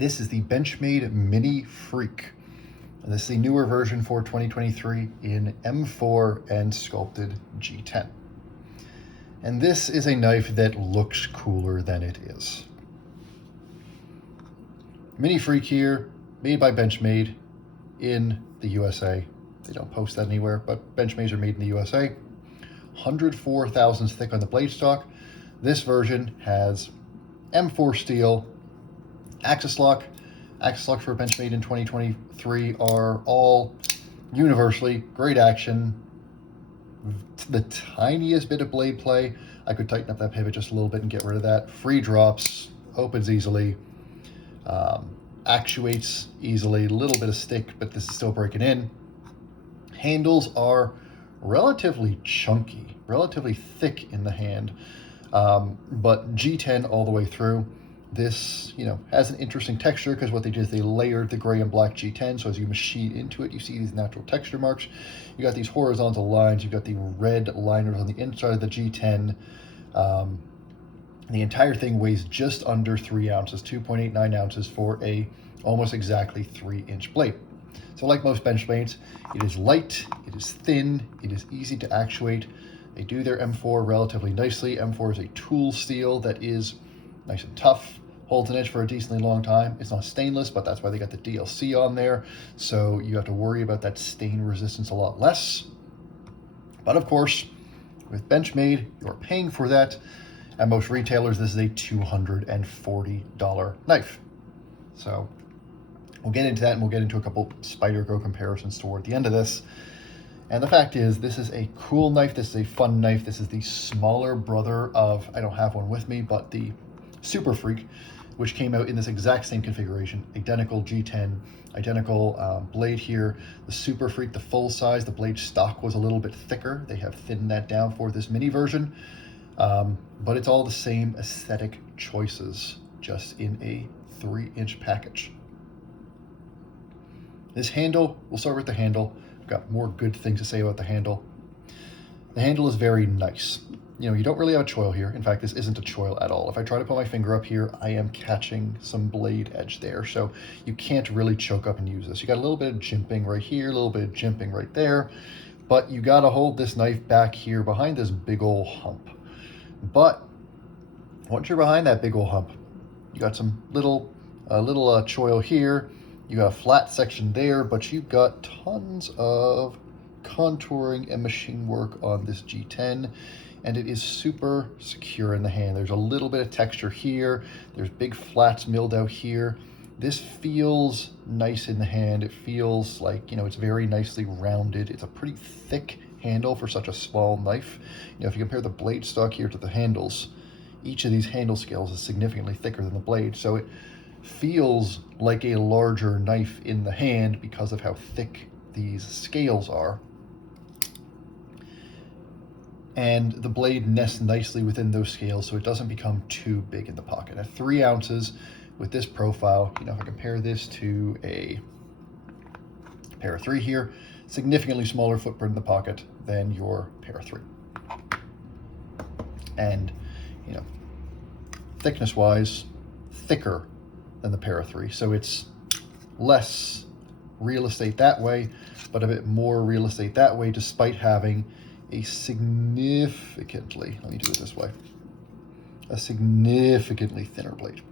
This is the Benchmade Mini Freek. And this is the newer version for 2023 in M4 and sculpted G10. And this is a knife that looks cooler than it is. Mini Freek here, made by Benchmade in the USA. They don't post that anywhere, but Benchmades are made in the USA. 104 thousandths thick on the blade stock. This version has M4 steel, axis lock. Axis locks for Benchmade in 2023 are all universally great action. The tiniest bit of blade play, I could tighten up that pivot just a little bit and get rid of that. Free drops, opens easily, actuates easily, a little bit of stick, but this is still breaking in. Handles are relatively chunky, relatively thick in the hand, but G10 all the way through. This, has an interesting texture because what they did is they layered the gray and black G10. So as you machine into it, you see these natural texture marks. You got these horizontal lines. You've got the red liners on the inside of the G10. The entire thing weighs just under 3 ounces, 2.89 ounces for a almost exactly 3-inch blade. So like most Benchmades, it is light, it is thin, it is easy to actuate. They do their M4 relatively nicely. M4 is a tool steel that is nice and tough, holds an edge for a decently long time. It's not stainless, but that's why they got the DLC on there. So you have to worry about that stain resistance a lot less. But of course, with Benchmade, you're paying for that. At most retailers, this is a $240 knife. So we'll get into that, and we'll get into a couple Spyderco comparisons toward the end of this. And the fact is, this is a cool knife. This is a fun knife. This is the smaller brother of, I don't have one with me, but the Super Freek, which came out in this exact same configuration, identical G10, identical blade here. The Super Freek, the full size, the blade stock was a little bit thicker. They have thinned that down for this mini version, but it's all the same aesthetic choices, just in a 3-inch package. This handle, we'll start with the handle. I've got more good things to say about the handle. The handle is very nice. You don't really have a choil here. In fact, this isn't a choil at all. If I try to put my finger up here, I am catching some blade edge there. So you can't really choke up and use this. You got a little bit of jimping right here, a little bit of jimping right there, but you got to hold this knife back here behind this big old hump. But once you're behind that big old hump, you got some little choil here. You got a flat section there, but you've got tons of contouring and machine work on this G10. And it is super secure in the hand. There's a little bit of texture here. There's big flats milled out here. This feels nice in the hand. It feels like, it's very nicely rounded. It's a pretty thick handle for such a small knife. If you compare the blade stock here to the handles, each of these handle scales is significantly thicker than the blade. So it feels like a larger knife in the hand because of how thick these scales are. And the blade nests nicely within those scales, so it doesn't become too big in the pocket. At 3 ounces with this profile, if I compare this to a Para 3 here, significantly smaller footprint in the pocket than your Para 3. And, thickness-wise, thicker than the Para 3. So it's less real estate that way, but a bit more real estate that way, despite having a significantly, let me do it this way, a significantly thinner blade.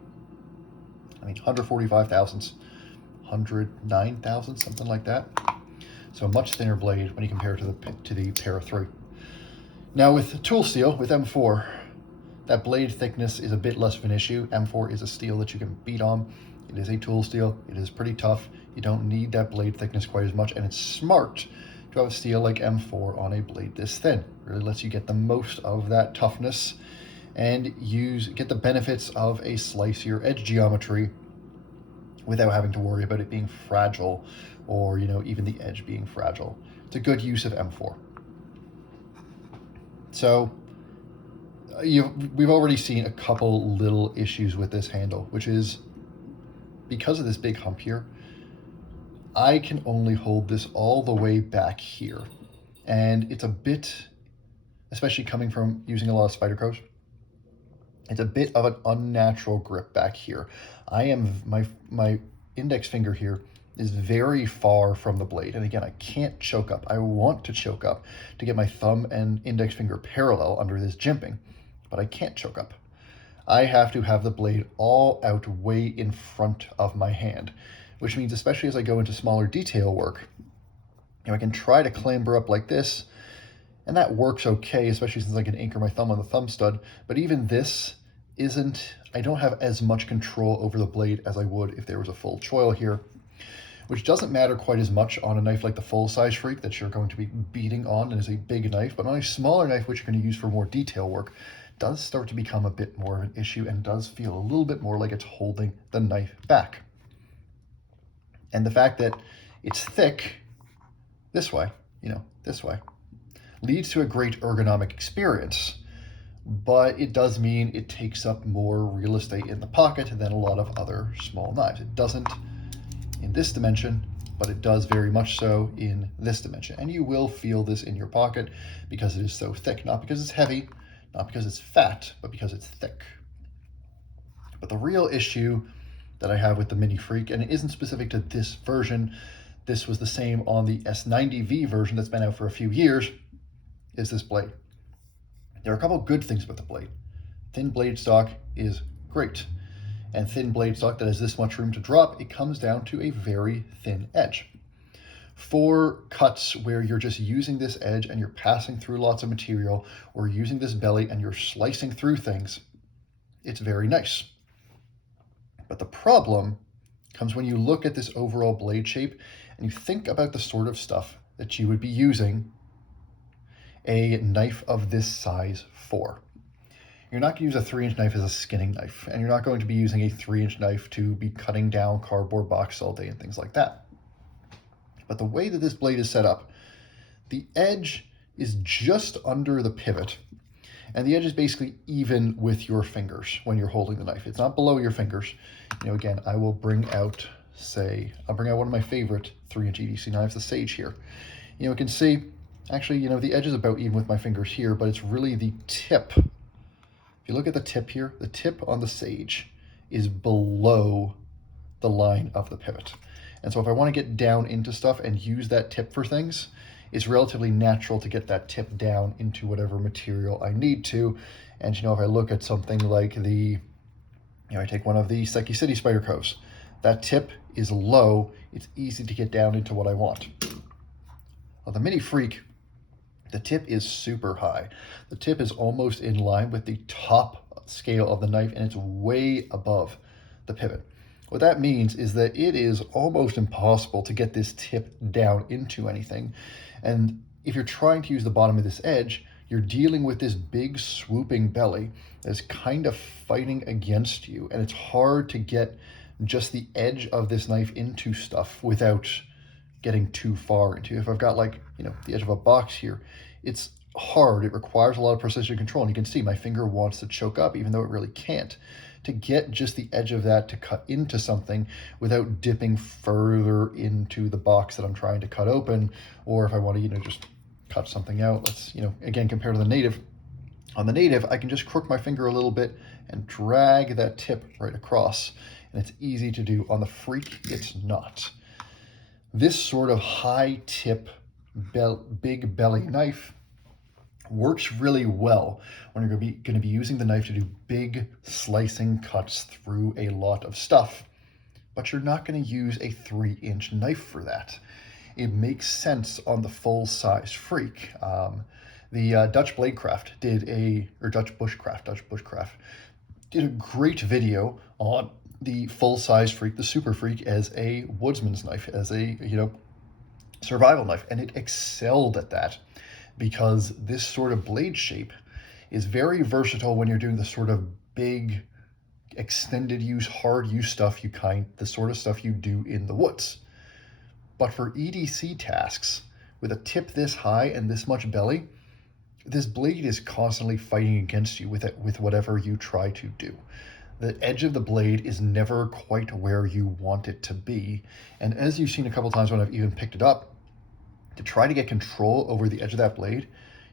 145 thousandths, 109 thousandths, something like that. So a much thinner blade when you compare it to the Para 3. Now with tool steel, with M4, that blade thickness is a bit less of an issue. M4 is a steel that you can beat on. It is a tool steel. It is pretty tough. You don't need that blade thickness quite as much, and it's smart to have a steel like M4 on a blade this thin. It really lets you get the most of that toughness and get the benefits of a slicier edge geometry without having to worry about it being fragile or, even the edge being fragile. It's a good use of M4. So we've already seen a couple little issues with this handle, which is because of this big hump here, I can only hold this all the way back here. And it's a bit, especially coming from using a lot of Spydercos, it's a bit of an unnatural grip back here. my index finger here is very far from the blade. And again, I can't choke up. I want to choke up to get my thumb and index finger parallel under this jimping, but I can't choke up. I have to have the blade all out way in front of my hand, which means especially as I go into smaller detail work, I can try to clamber up like this, and that works okay, especially since I can anchor my thumb on the thumb stud. But even this I don't have as much control over the blade as I would if there was a full choil here, which doesn't matter quite as much on a knife like the full-size Freek that you're going to be beating on and is a big knife, but on a smaller knife, which you're going to use for more detail work, does start to become a bit more of an issue and does feel a little bit more like it's holding the knife back. And the fact that it's thick this way, this way, leads to a great ergonomic experience, but it does mean it takes up more real estate in the pocket than a lot of other small knives. It doesn't in this dimension, but it does very much so in this dimension. And you will feel this in your pocket because it is so thick, not because it's heavy, not because it's fat, but because it's thick. But the real issue that I have with the Mini Freek, and it isn't specific to this version, this was the same on the S90V version that's been out for a few years, is this blade. There are a couple good things about the blade. Thin blade stock is great. And thin blade stock that has this much room to drop, it comes down to a very thin edge. For cuts where you're just using this edge and you're passing through lots of material, or using this belly and you're slicing through things, it's very nice. But the problem comes when you look at this overall blade shape and you think about the sort of stuff that you would be using a knife of this size for. You're not going to use a 3-inch knife as a skinning knife, and you're not going to be using a 3-inch knife to be cutting down cardboard box all day and things like that. But the way that this blade is set up, the edge is just under the pivot, and the edge is basically even with your fingers when you're holding the knife. It's not below your fingers. Again, I will bring out, I'll bring out one of my favorite 3-inch EDC knives, the Sage here. You can see, actually, the edge is about even with my fingers here, but it's really the tip. If you look at the tip here, the tip on the Sage is below the line of the pivot. And so if I want to get down into stuff and use that tip for things, it's relatively natural to get that tip down into whatever material I need to. And if I look at something like I take one of the Secchi City Spydercos, that tip is low, it's easy to get down into what I want. On the Mini Freek, the tip is super high. The tip is almost in line with the top scale of the knife, and it's way above the pivot. What that means is that it is almost impossible to get this tip down into anything. And if you're trying to use the bottom of this edge, you're dealing with this big swooping belly that's kind of fighting against you. And it's hard to get just the edge of this knife into stuff without getting too far into. If I've got the edge of a box here, it's hard. It requires a lot of precision control. And you can see my finger wants to choke up even though it really can't, to get just the edge of that to cut into something without dipping further into the box that I'm trying to cut open. Or if I want to, just cut something out, let's, again, compared to the Native. On the Native, I can just crook my finger a little bit and drag that tip right across. And it's easy to do. On the Freek, it's not. This sort of high tip, big belly knife works really well when you're going to be using the knife to do big slicing cuts through a lot of stuff, but you're not going to use a 3-inch knife for that. It makes sense on the full-size Freek. The Dutch Bushcraft did a great video on the full-size Freek, the Super Freek, as a woodsman's knife, as a survival knife, and it excelled at that because this sort of blade shape is very versatile when you're doing the sort of big, extended use, hard use stuff the sort of stuff you do in the woods. But for EDC tasks, with a tip this high and this much belly, this blade is constantly fighting against you with whatever you try to do. The edge of the blade is never quite where you want it to be. And as you've seen a couple times when I've even picked it up, to try to get control over the edge of that blade,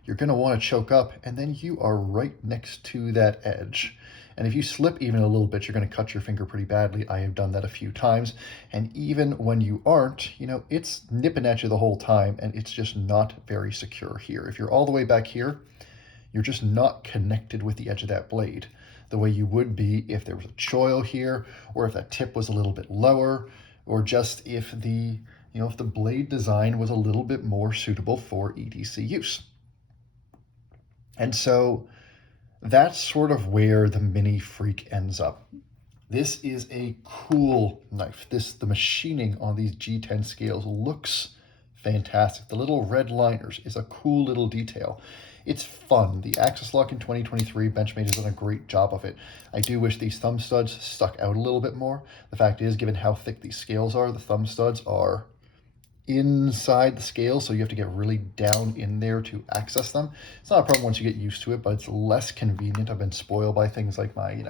you're going to want to choke up, and then you are right next to that edge. And if you slip even a little bit, you're going to cut your finger pretty badly. I have done that a few times. And even when you aren't, it's nipping at you the whole time, and it's just not very secure here. If you're all the way back here, you're just not connected with the edge of that blade the way you would be if there was a choil here, or if that tip was a little bit lower, or just if the blade design was a little bit more suitable for EDC use. And so that's sort of where the Mini Freek ends up. This is a cool knife. The machining on these G10 scales looks fantastic. The little red liners is a cool little detail. It's fun. The axis lock in 2023, Benchmade has done a great job of it. I do wish these thumb studs stuck out a little bit more. The fact is, given how thick these scales are, the thumb studs are inside the scale, so you have to get really down in there to access them. It's not a problem once you get used to it, but it's less convenient. I've been spoiled by things like my,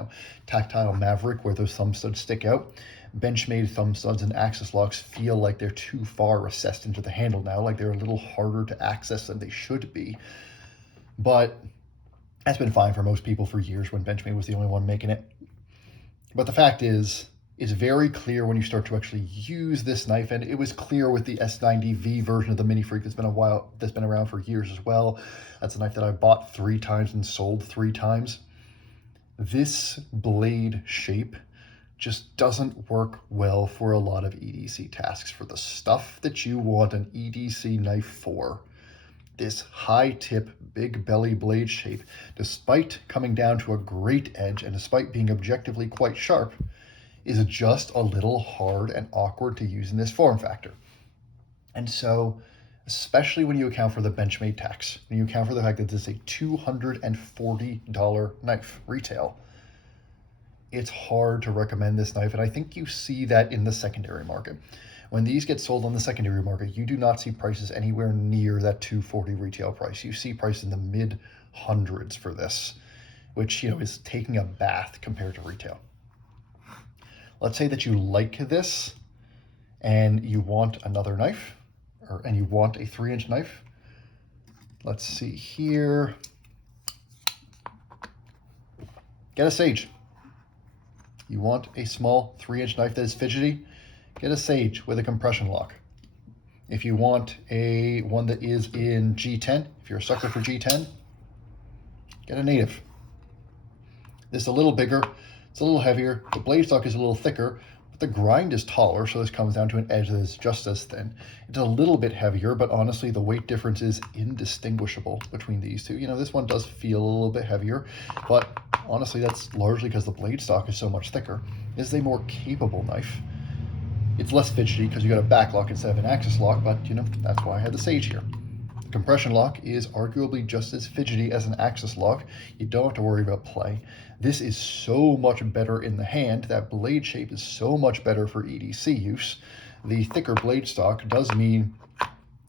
tactile Maverick, where those thumb studs stick out. Benchmade thumb studs and axis locks feel like they're too far recessed into the handle now, like they're a little harder to access than they should be. But that's been fine for most people for years when Benchmade was the only one making it. But the fact is, it's very clear when you start to actually use this knife, and it was clear with the S90V version of the Mini Freek that's been around for years as well. That's a knife that I bought 3 times and sold 3 times. This blade shape just doesn't work well for a lot of EDC tasks. For the stuff that you want an EDC knife for, this high tip, big belly blade shape, despite coming down to a great edge and despite being objectively quite sharp, is just a little hard and awkward to use in this form factor. And so, especially when you account for the Benchmade tax, when you account for the fact that this is a $240 knife retail, it's hard to recommend this knife. And I think you see that in the secondary market. When these get sold on the secondary market, you do not see prices anywhere near that $240 retail price. You see prices in the mid hundreds for this, which is taking a bath compared to retail. Let's say that you like this and you want another knife, and you want a 3-inch knife. Let's see here. Get a Sage. You want a small 3-inch knife that is fidgety? Get a Sage with a compression lock. If you want one that is in G10, if you're a sucker for G10, get a Native. This is a little bigger, it's a little heavier, the blade stock is a little thicker, but the grind is taller, so this comes down to an edge that is just as thin. It's a little bit heavier, but honestly, the weight difference is indistinguishable between these two. This one does feel a little bit heavier, but honestly, that's largely because the blade stock is so much thicker. This is a more capable knife. It's less fidgety because you got a back lock instead of an axis lock, but that's why I had the Sage here. The compression lock is arguably just as fidgety as an axis lock. You don't have to worry about play. This is so much better in the hand. That blade shape is so much better for EDC use. The thicker blade stock does mean,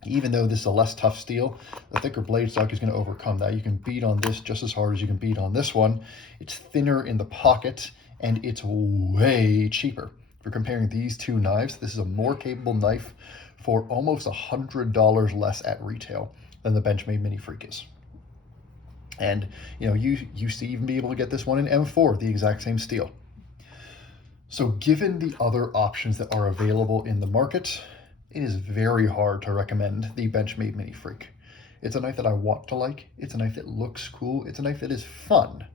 even though this is a less tough steel, the thicker blade stock is going to overcome that. You can beat on this just as hard as you can beat on this one. It's thinner in the pocket, and it's way cheaper. If you're comparing these two knives, this is a more capable knife for almost $100 less at retail than the Benchmade Mini Freek is. And you used to even be able to get this one in M4, the exact same steel. So given the other options that are available in the market, it is very hard to recommend the Benchmade Mini Freek. It's a knife that I want to like. It's a knife that looks cool. It's a knife that is fun.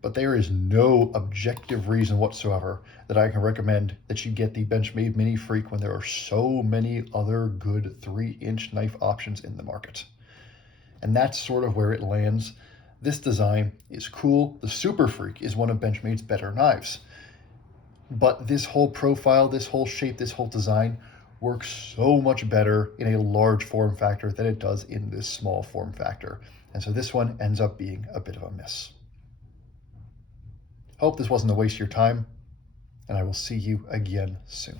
But there is no objective reason whatsoever that I can recommend that you get the Benchmade Mini Freek when there are so many other good 3-inch knife options in the market. And that's sort of where it lands. This design is cool. The Super Freek is one of Benchmade's better knives. But this whole profile, this whole shape, this whole design works so much better in a large form factor than it does in this small form factor. And so this one ends up being a bit of a miss. Hope this wasn't a waste of your time, and I will see you again soon.